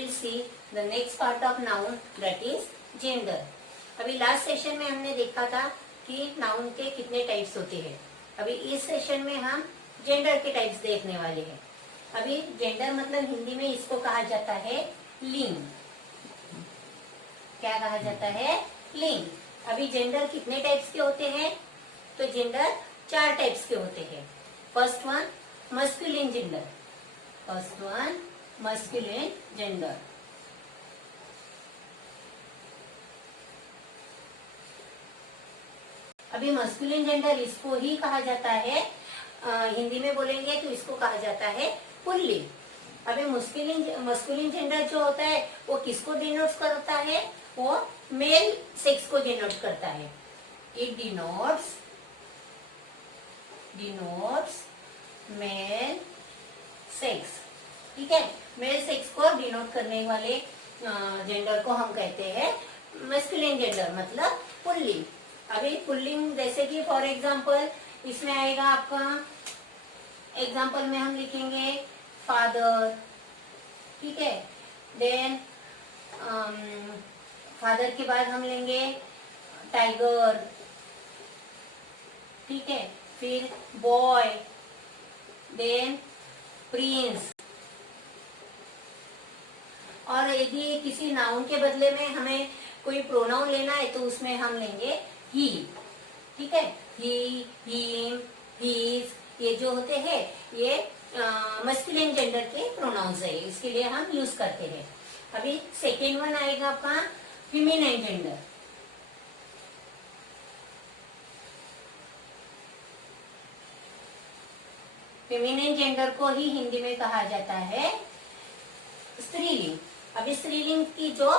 will see the next part of noun, that is gender. अभी last session में हमने देखा था कि नाउन के कितने टाइप्स होते हैं। अभी इस सेशन में हम जेंडर के टाइप्स देखने वाले हैं। अभी जेंडर मतलब हिंदी में इसको कहा जाता है लिंग। क्या कहा जाता है? लिंग। अभी जेंडर कितने टाइप्स के होते हैं? तो जेंडर 4 टाइप्स के होते हैं। First one masculine gender. First one masculine gender. अभी मस्कुलिन जेंडर इसको ही कहा जाता है, हिंदी में बोलेंगे तो इसको कहा जाता है पुल्लिंग। अभी मस्कुलिन जेंडर जो होता है वो किसको डिनोट करता है? वो मेल सेक्स को डिनोट करता है। It denotes male sex. ठीक है, मेल सेक्स को डिनोट करने वाले जेंडर को हम कहते हैं मस्कुलिन जेंडर, मतलब पुल्लिंग। अभी पुल्लिंग जैसे कि फॉर एग्जाम्पल इसमें आएगा आपका, एग्जाम्पल में हम लिखेंगे फादर। ठीक है, देन फादर के बाद हम लेंगे टाइगर। ठीक है, फिर बॉय, देन प्रिंस। और यदि किसी नाउन के बदले में हमें कोई प्रोनाउन लेना है तो उसमें हम लेंगे ही। ठीक है, ही, हिम, हीज, ये जो होते हैं ये मस्कुलिन जेंडर के प्रोनाउंस है, इसके लिए हम यूज करते हैं। अभी सेकेंड वन आएगा आपका फेमिनिन जेंडर। फेमिनिन जेंडर को ही हिंदी में कहा जाता है स्त्रीलिंग। अभी स्त्रीलिंग की जो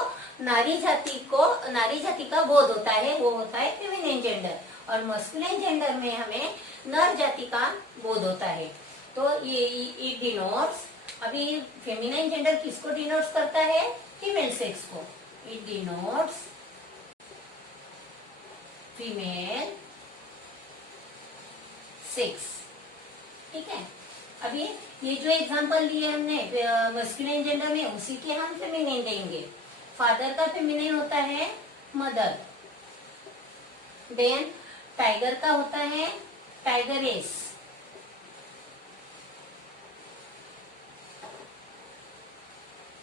नारी जाति का बोध होता है वो होता है फेमिनिन जेंडर, और मस्कुलिन जेंडर में हमें नर जाति का बोध होता है। तो ये इट डिनोट्स, अभी फेमिनिन जेंडर किसको डिनोट्स करता है? फीमेल सेक्स को। It denotes female sex. ठीक है, अभी ये जो एग्जांपल लिए हमने मस्कुलिन जेंडर में, उसी के हम फेमिनिन देंगे। फादर का फेमिनिन होता है मदर। देन टाइगर का होता है टाइगरेस।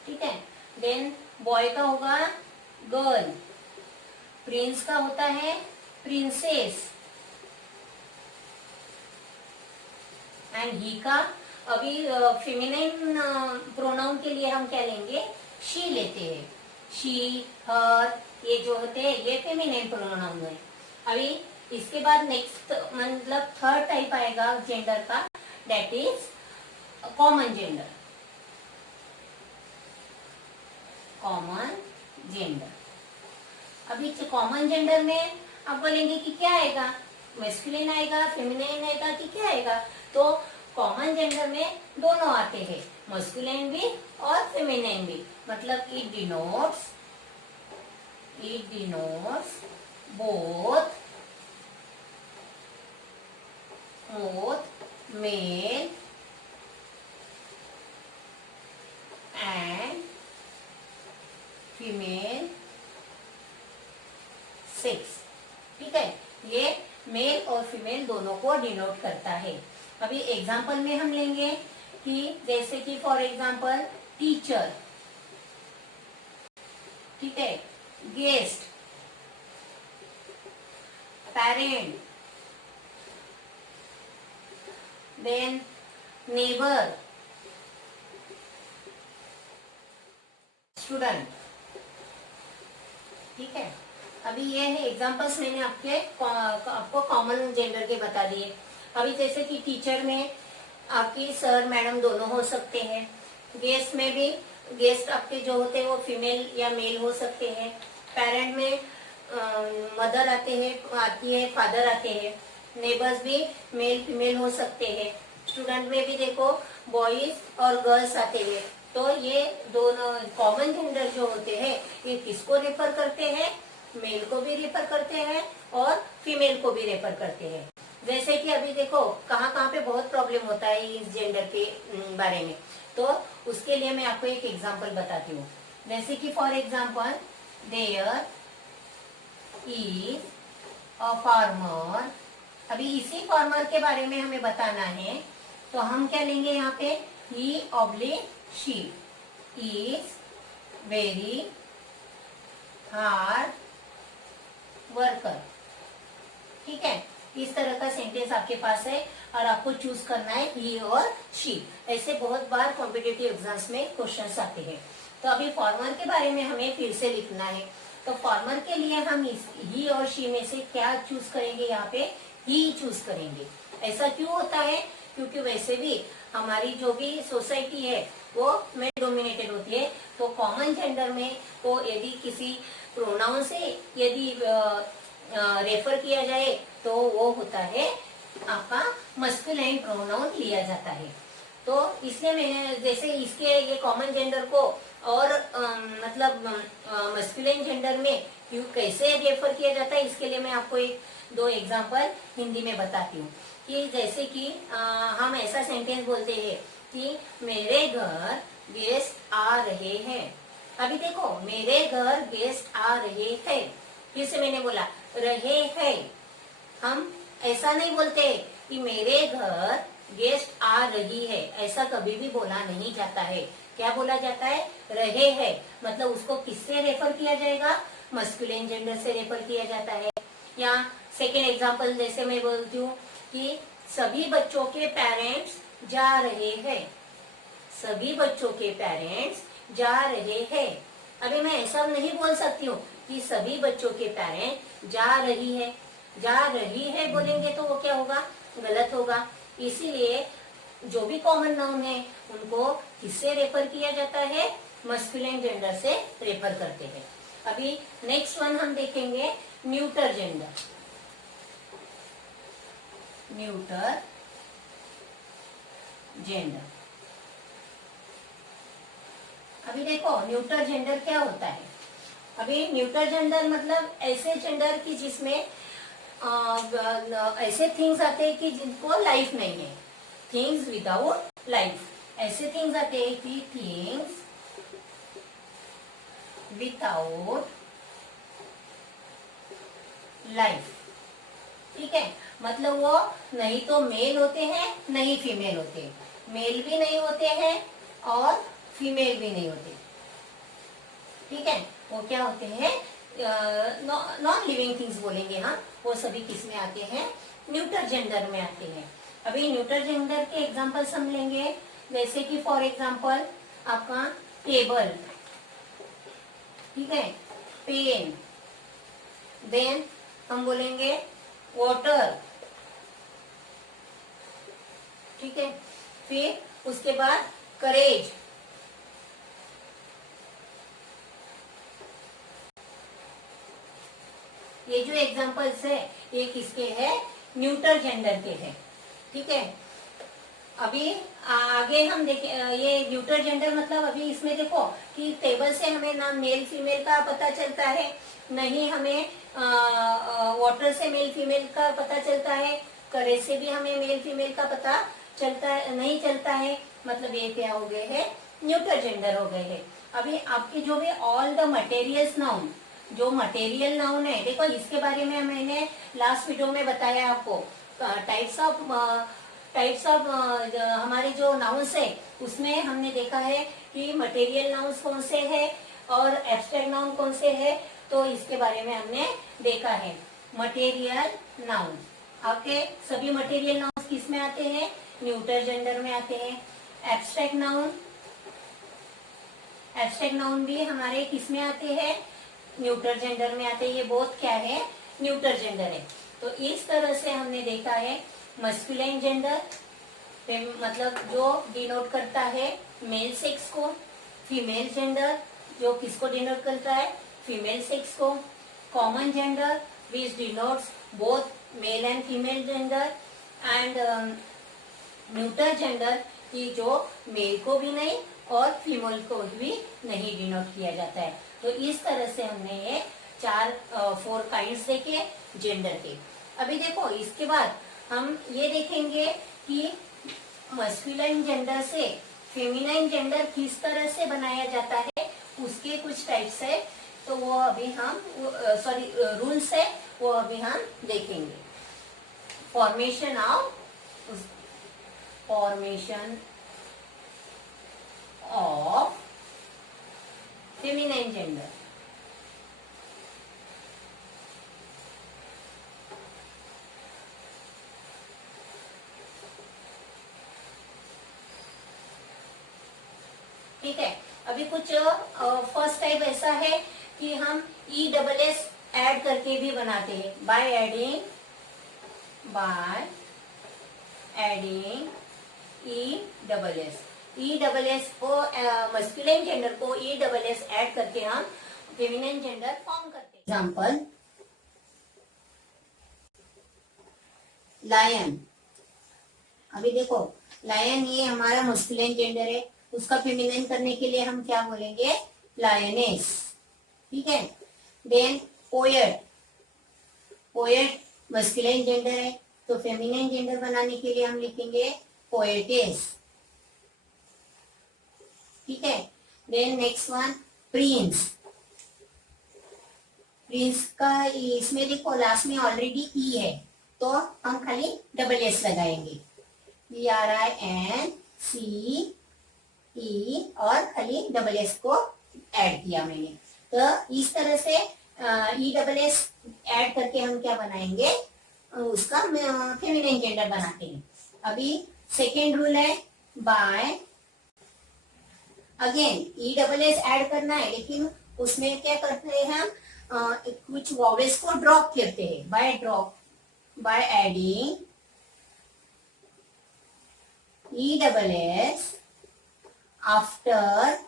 ठीक है, देन बॉय का होगा गर्ल। प्रिंस का होता है प्रिंसेस। एंड ही का, अभी फेमिनिन प्रोनाउन के लिए हम क्या लेंगे? शी लेते हैं। शी, हर, ये जो होते हैं ये फेमिनिन प्रोनाउन है। अभी इसके बाद नेक्स्ट मतलब थर्ड टाइप आएगा जेंडर का, that is common gender. Common gender. अभी कॉमन जेंडर में आप बोलेंगे कि क्या आएगा? मैस्कुलिन आएगा, फेमिनिन आएगा कि क्या आएगा? तो कॉमन जेंडर में दोनों आते हैं, मस्कुलिन भी और फेमिनिन भी। मतलब it denotes both male and female sex. ठीक है, ये मेल और फीमेल दोनों को डिनोट करता है। अभी एग्जाम्पल में हम लेंगे कि जैसे कि फॉर एग्जाम्पल टीचर। ठीक है, guest, parent, then neighbour, student. ठीक है, अभी ये है एग्जाम्पल्स मैंने आपको कॉमन जेंडर के बता दिए। अभी जैसे कि टीचर में आपकी सर मैडम दोनों हो सकते हैं। गेस्ट में भी गेस्ट आपके जो होते हैं वो फीमेल या मेल हो सकते हैं। पेरेंट में मदर आती है, फादर आते हैं। नेबर्स भी मेल फीमेल हो सकते हैं। स्टूडेंट में भी देखो बॉयज और गर्ल्स आते हैं। तो ये दोनों कॉमन जेंडर जो होते हैं ये किसको रेफर करते हैं? मेल को भी रेफर करते हैं और फीमेल को भी रेफर करते हैं। जैसे कि अभी देखो कहाँ कहाँ पे बहुत प्रॉब्लम होता है इस जेंडर के बारे में, तो उसके लिए मैं आपको एक एग्जांपल बताती हूँ। जैसे कि for example there is a farmer, अभी इसी फार्मर के बारे में हमें बताना है, तो हम क्या लेंगे यहाँ पे, he oblique she is very hard worker. ठीक है, इस तरह का सेंटेंस आपके पास है और आपको चूज करना है ही और शी। ऐसे बहुत बार कॉम्पिटिटिव एग्जाम्स में क्वेश्चंस आते हैं। तो अभी फार्मर के बारे में हमें फिर से लिखना है, तो फार्मर के लिए हम ही और शी में से क्या चूज करेंगे, यहाँ पे ही चूज करेंगे। ऐसा क्यों होता है, क्योंकि वैसे भी हमारी जो भी सोसाइटी है वो मेल डोमिनेटेड होती है, तो कॉमन जेंडर में तो यदि किसी प्रोनाउन से यदि रेफर किया जाए तो वो होता है आपका मस्कुलाइन प्रोनाउन लिया जाता है। तो इसलिए मैंने जैसे इसके ये कॉमन जेंडर को और मतलब मस्कुलाइन जेंडर में क्यों कैसे रेफर किया जाता है, इसके लिए मैं आपको एक दो एग्जांपल हिंदी में बताती हूँ। कि जैसे कि हम ऐसा सेंटेंस बोलते हैं कि मेरे घर गेस्ट आ रहे हैं। अभी देखो मेरे घर गेस्ट आ रहे हैं, फिर से मैंने बोला रहे हैं। हम ऐसा नहीं बोलते कि मेरे घर गेस्ट आ रही है, ऐसा कभी भी बोला नहीं जाता है। क्या बोला जाता है, रहे हैं। मतलब उसको किससे रेफर किया जाएगा, मस्कुलिन जेंडर से रेफर किया जाता है। या सेकेंड एग्जांपल जैसे मैं बोलती हूँ कि सभी बच्चों के पेरेंट्स जा रहे हैं, सभी बच्चों के पेरेंट्स जा रहे हैं। अभी मैं ऐसा नहीं बोल सकती हूँ कि सभी बच्चों के पेरेंट्स जा रही है, जा रही है बोलेंगे तो वो क्या होगा, गलत होगा। इसीलिए जो भी कॉमन नाउन है उनको किससे रेफर किया जाता है, मस्कुलिन जेंडर से रेफर करते हैं। अभी नेक्स्ट वन हम देखेंगे न्यूटर जेंडर। न्यूटर जेंडर, अभी देखो न्यूटर जेंडर क्या होता है। अभी न्यूटर जेंडर मतलब ऐसे जेंडर की जिसमें ऐसे थिंग्स आते हैं कि जिनको लाइफ नहीं है, थिंग्स विदाउट लाइफ। ऐसे थिंग्स आते हैं कि थिंग्स विदाउट लाइफ। ठीक है, मतलब वो नहीं तो मेल होते हैं नहीं फीमेल होते, मेल भी नहीं होते हैं और फीमेल भी नहीं होते। ठीक है, वो क्या होते हैं, नॉन लिविंग थिंग्स बोलेंगे हम। वो सभी किस में आते हैं, न्यूटर जेंडर में आते हैं। अभी न्यूटर जेंडर के एग्जांपल्स हम लेंगे, जैसे कि फॉर एग्जांपल आपका टेबल, ठीक है, पेन, देन हम बोलेंगे वाटर, ठीक है, फिर उसके बाद करेज, ये जो एग्जांपल्स है ये किसके हैं, न्यूटर जेंडर के हैं। ठीक है, अभी आगे हम देखें ये न्यूटर जेंडर मतलब अभी इसमें देखो कि टेबल से हमें ना मेल फीमेल का पता चलता है, नहीं हमें वाटर से मेल फीमेल का पता चलता है, करेज से भी हमें मेल फीमेल का पता चलता है नहीं चलता है। मतलब ये क्या हो गए हैं, न्यूटर जेंडर हो गए हैं। अभी आपके जो भी ऑल द मटेरियल्स नाउन, जो मटेरियल नाउन है, देखो इसके बारे में मैंने लास्ट वीडियो में बताया आपको। टाइप्स ऑफ हमारे जो नाउन्स है उसमें हमने देखा है कि मटेरियल नाउन्स कौन से है और एब्स्ट्रैक्ट नाउन कौन से है, तो इसके बारे में हमने देखा है। मटेरियल नाउन आपके सभी मटेरियल नाउन किस में आते हैं, न्यूटर जेंडर में आते हैं। एब्स्ट्रैक्ट नाउन भी हमारे किस में आते हैं, न्यूटर जेंडर में आते हैं। ये बोथ क्या है, न्यूटर जेंडर है। तो इस तरह से हमने देखा है मस्कुलाइन जेंडर मतलब जो डिनोट करता है मेल सेक्स को, फीमेल जेंडर जो किसको डिनोट करता है, फीमेल सेक्स को, common gender which denotes both male and female gender, and neuter gender की जो मेल को भी नहीं और फीमेल को भी नहीं डिनोट किया जाता है। तो इस तरह से हमने ये 4 काइंड्स देखे जेंडर के। अभी देखो इसके बाद हम ये देखेंगे कि मस्कुलाइन जेंडर से फेमिनाइन जेंडर किस तरह से बनाया जाता है, उसके कुछ टाइप्स है, तो वो अभी हम सॉरी रूल्स है, वो अभी हम देखेंगे। Formation of feminine gender. ठीक है, अभी कुछ फर्स्ट टाइप ऐसा है कि हम ई डबल एस ऐड करके भी बनाते हैं, by adding E double S को मस्कुलाइन जेंडर को ई डबल एस ऐड करके हम फेमिनिन जेंडर फॉर्म करते हैं। Example, lion. अभी देखो, लायन ये हमारा मस्कुलाइन जेंडर है, उसका फेमिनिन करने के लिए हम क्या बोलेंगे, लायनेस। ठीक है, देन पोएट मस्कुलाइन जेंडर है, तो फेमिनिन जेंडर बनाने के लिए हम लिखेंगे पोएटेस। ठीक है, देन नेक्स्ट वन प्रिंस का इसमें देखो लास्ट में ऑलरेडी ई है, तो हम खाली डबल एस लगाएंगे, PRINCE और खाली डबल एस को ऐड किया मैंने। तो इस तरह से ई डबल एस ऐड करके हम क्या बनाएंगे, उसका फेमिनिन जेंडर बनाते हैं। अभी सेकेंड रूल है, by again E double S add करना है, लेकिन उसमें क्या करते हैं हम, कुछ वॉवेल्स को ड्रॉप करते हैं, by adding E double S after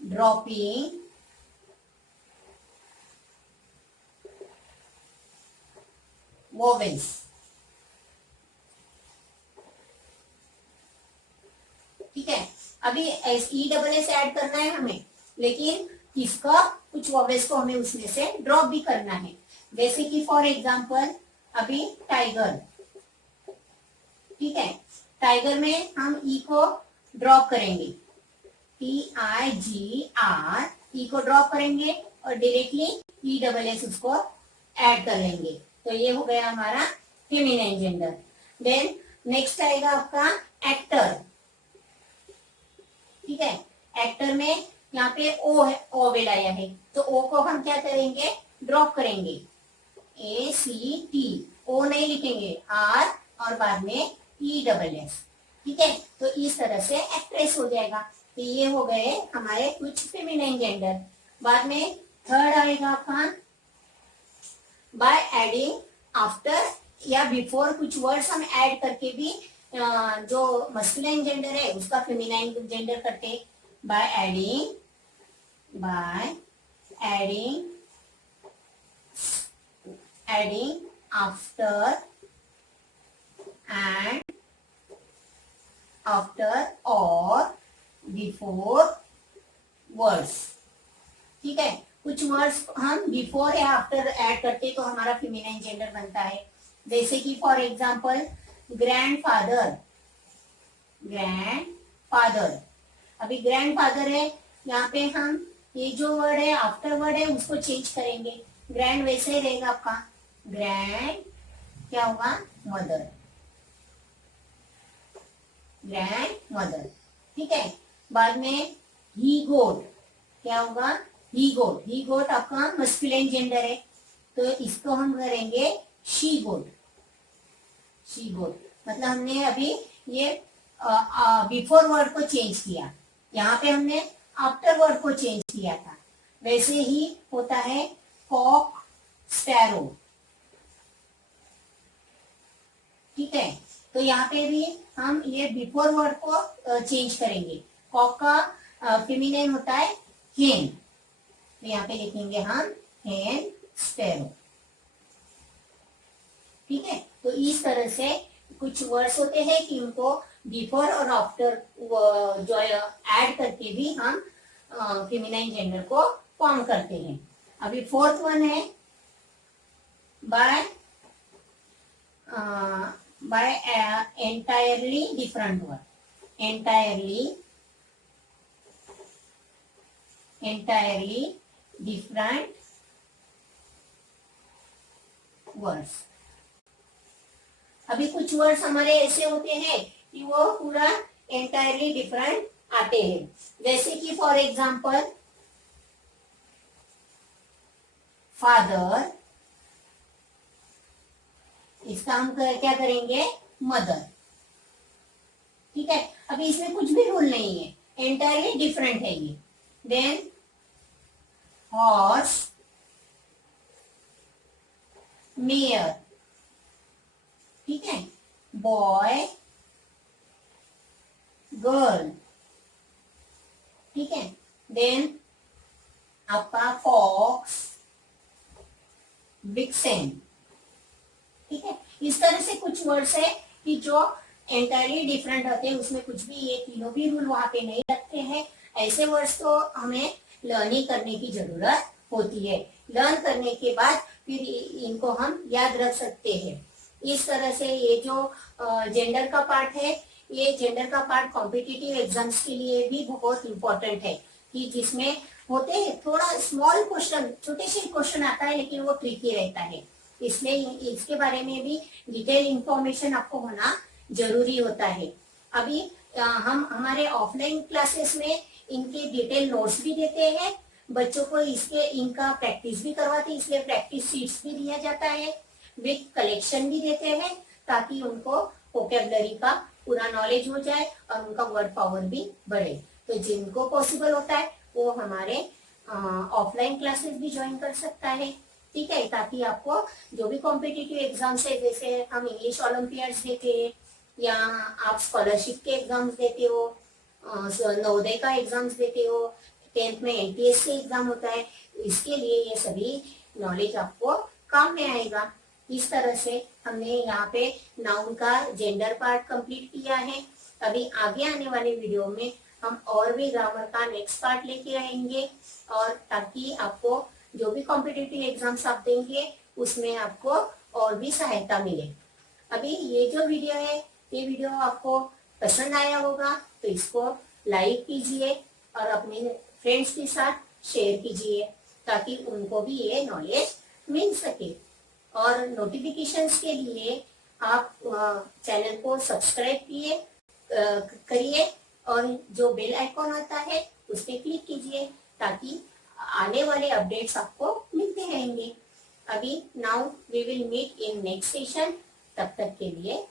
dropping vowels. ठीक है, अभी ई डबल एस ऐड करना है हमें, लेकिन इसका कुछ वोवेल्स को हमें उसमें से ड्रॉप भी करना है, जैसे कि फॉर एग्जांपल अभी टाइगर। ठीक है, टाइगर में हम ई को ड्रॉप करेंगे, TIGR, ई को ड्रॉप करेंगे और डायरेक्टली ई डबल एस उसको ऐड कर लेंगे, तो ये हो गया हमारा फेमिनिन जेंडर। देन नेक्स्ट आएगा आपका एक्टर। ठीक है, एक्टर में यहाँ पे ओ है, ओवेल आया है, तो ओ को हम क्या करेंगे, ड्रॉप करेंगे, ACT, ओ नहीं लिखेंगे, R और बाद में ई डबल एस। ठीक है, तो इस तरह से एक्ट्रेस हो जाएगा। तो ये हो गए हमारे कुछ फेमिनिन जेंडर। बाद में थर्ड आएगा आपका बाय एडिंग आफ्टर या बिफोर कुछ वर्ड्स हम ऐड करके भी जो मस्कुलाइन जेंडर है उसका फेमिनाइन जेंडर करते हैं, by adding after and after और बिफोर वर्ड्स। ठीक है, कुछ वर्ड्स हम बिफोर या आफ्टर ऐड करते तो हमारा फेमिनिन जेंडर बनता है, जैसे कि फॉर एग्जांपल ग्रैंडफादर। अभी ग्रैंडफादर है, यहाँ पे हम ये जो वर्ड है आफ्टर वर्ड है उसको चेंज करेंगे, ग्रैंड वैसे ही रहेगा आपका, ग्रैंड क्या होगा, मदर। ठीक है, बाद में ही गोट, क्या होगा, ही गोट आपका मस्कुलाइन जेंडर है, तो इसको हम करेंगे शी गोट। मतलब हमने अभी ये बिफोर वर्ड को चेंज किया, यहाँ पे हमने आफ्टर वर्ड को चेंज किया था। वैसे ही होता है कॉक स्पैरो। ठीक है, तो यहाँ पे भी हम ये बिफोर वर्ड को चेंज करेंगे, कॉक का फेमिनिन होता है हेन, तो यहाँ पे लिखेंगे हम हेन स्पैरो। ठीक है, तो इस तरह से कुछ वर्ड्स होते हैं कि उनको बिफोर और आफ्टर जो ऐड करके भी हम फेमिनाइन जेंडर को फॉर्म करते हैं। अभी फोर्थ वन है by by entirely different word. Entirely different words. अभी कुछ वर्ड्स हमारे ऐसे होते हैं कि वो पूरा एंटायरली डिफरेंट आते हैं, जैसे कि फॉर एग्जांपल फादर, इसका हम क्या करेंगे, मदर। ठीक है, अभी इसमें कुछ भी रूल नहीं है, एंटायरली डिफरेंट है ये। देन हॉर्स, मेयर, ठीक है, बॉय, गर्ल, ठीक है। देन आपका फॉक्स, विक्सेन, ठीक है। इस तरह से कुछ वर्ड्स है कि जो एंटायरली डिफरेंट होते हैं, उसमें कुछ भी ये तीनों भी रूल वहां पे नहीं रखते हैं। ऐसे वर्ड्स तो हमें लर्निंग करने की जरूरत होती है। लर्न करने के बाद फिर इनको हम याद रख सकते हैं। इस तरह से ये जो जेंडर का पार्ट है, ये जेंडर का पार्ट कॉम्पिटिटिव एग्जाम्स के लिए भी बहुत इंपॉर्टेंट है, कि जिसमें होते हैं थोड़ा स्मॉल क्वेश्चन, छोटे से क्वेश्चन आता है, लेकिन वो ट्रिकी रहता है। इसलिए इसके बारे में भी डिटेल इंफॉर्मेशन आपको होना जरूरी होता है। अभी हम हमारे ऑफलाइन क्लासेस में इनके डिटेल नोट्स भी देते हैं बच्चों को, इसके इनका प्रैक्टिस भी करवाते हैं, इसलिए प्रैक्टिस शीट्स भी दिया जाता है, विद कलेक्शन भी देते हैं, ताकि उनको वोकैबुलरी का पूरा नॉलेज हो जाए और उनका वर्ड पावर भी बढ़े। तो जिनको पॉसिबल होता है वो हमारे ऑफलाइन क्लासेस भी ज्वाइन कर सकता है, ठीक है, ताकि आपको जो भी कॉम्पिटिटिव एग्जाम्स है, जैसे हम इंग्लिश ओलंपियाड्स देते हैं, या आप स्कॉलरशिप के एग्जाम्स देते हो, नवोदय का एग्जाम्स देते हो, 10th में एनटीएससी एग्जाम होता है, इसके लिए ये सभी नॉलेज आपको काम में आएगा। इस तरह से हमने यहाँ पे नाउन का जेंडर पार्ट कंप्लीट किया है। अभी आगे आने वाले वीडियो में हम और भी ग्रामर का नेक्स्ट पार्ट लेके आएंगे, और ताकि आपको जो भी कॉम्पिटिटिव एग्जाम्स आप देंगे उसमें आपको और भी सहायता मिले। अभी ये जो वीडियो है, ये वीडियो आपको पसंद आया होगा तो इसको लाइक कीजिए और अपने फ्रेंड्स के साथ शेयर कीजिए, ताकि उनको भी ये नॉलेज मिल सके। और नोटिफिकेशंस के लिए आप चैनल को सब्सक्राइब करिए, और जो बेल आइकॉन आता है उस पर क्लिक कीजिए, ताकि आने वाले अपडेट्स आपको मिलते रहेंगे। अभी now we will meet in next session, तब तक के लिए